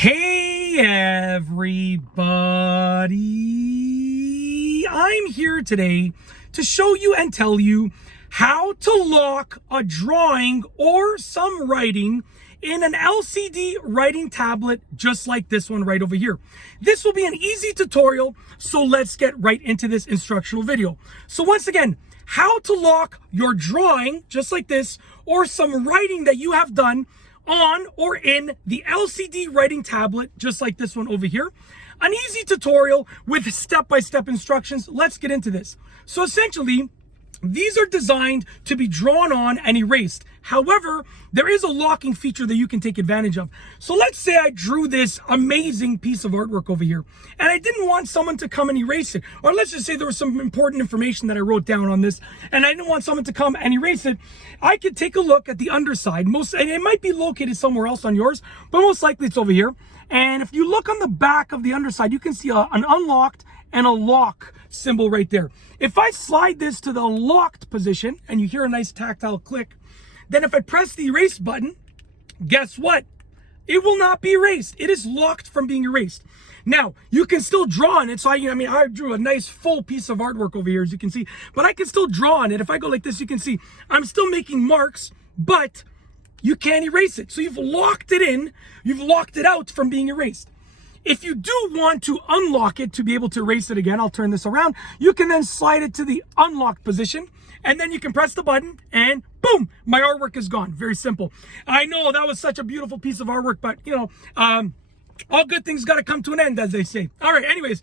Hey everybody, I'm here today to show you and tell you how to lock a drawing or some writing in an LCD writing tablet just like this one right over here. This will be an easy tutorial, so let's get right into this instructional video. So once again, how to lock your drawing just like this or some writing that you have done on or in the LCD writing tablet, just like this one over here. An easy tutorial with step-by-step instructions. Let's get into this. So essentially, these are designed to be drawn on and erased. However, there is a locking feature that you can take advantage of. So let's say I drew this amazing piece of artwork over here, and I didn't want someone to come and erase it. Or let's just say there was some important information that I wrote down on this, and I didn't want someone to come and erase it. I could take a look at the underside. And it might be located somewhere else on yours, but most likely it's over here. And if you look on the back of the underside, you can see an unlocked and a lock symbol right there. If I slide this to the locked position and you hear a nice tactile click, then if I press the erase button, guess what? It will not be erased. It is locked from being erased. Now, you can still draw on it. So I drew a nice full piece of artwork over here, as you can see, but I can still draw on it. If I go like this, you can see I'm still making marks, but you can't erase it. So you've locked it in, you've locked it out from being erased. If you do want to unlock it to be able to erase it again, I'll turn this around. You can then slide it to the unlocked position, and then you can press the button and boom, my artwork is gone. Very simple. I know that was such a beautiful piece of artwork, but all good things got to come to an end, as they say. All right, anyways,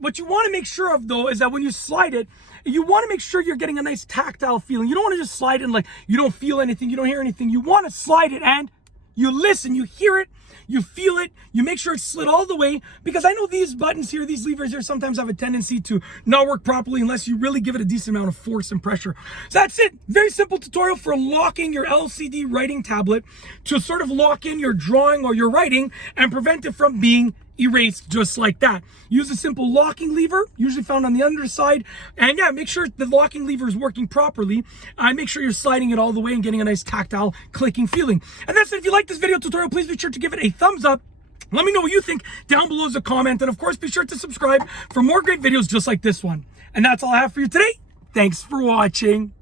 what you want to make sure of though is that when you slide it, you want to make sure you're getting a nice tactile feeling. You don't want to just slide it and like you don't feel anything, you don't hear anything. You want to slide it and you listen, you hear it, you feel it, you make sure it's slid all the way, because I know these buttons here, these levers here sometimes have a tendency to not work properly unless you really give it a decent amount of force and pressure. So that's it. Very simple tutorial for locking your LCD writing tablet to sort of lock in your drawing or your writing and prevent it from being erased just like that. Use a simple locking lever, usually found on the underside, and yeah, make sure the locking lever is working properly. Make sure you're sliding it all the way and getting a nice tactile clicking feeling. And that's it. If you like this video tutorial, please be sure to give it a thumbs up. Let me know what you think down below as a comment, and of course be sure to subscribe for more great videos just like this one. And that's all I have for you today. Thanks for watching.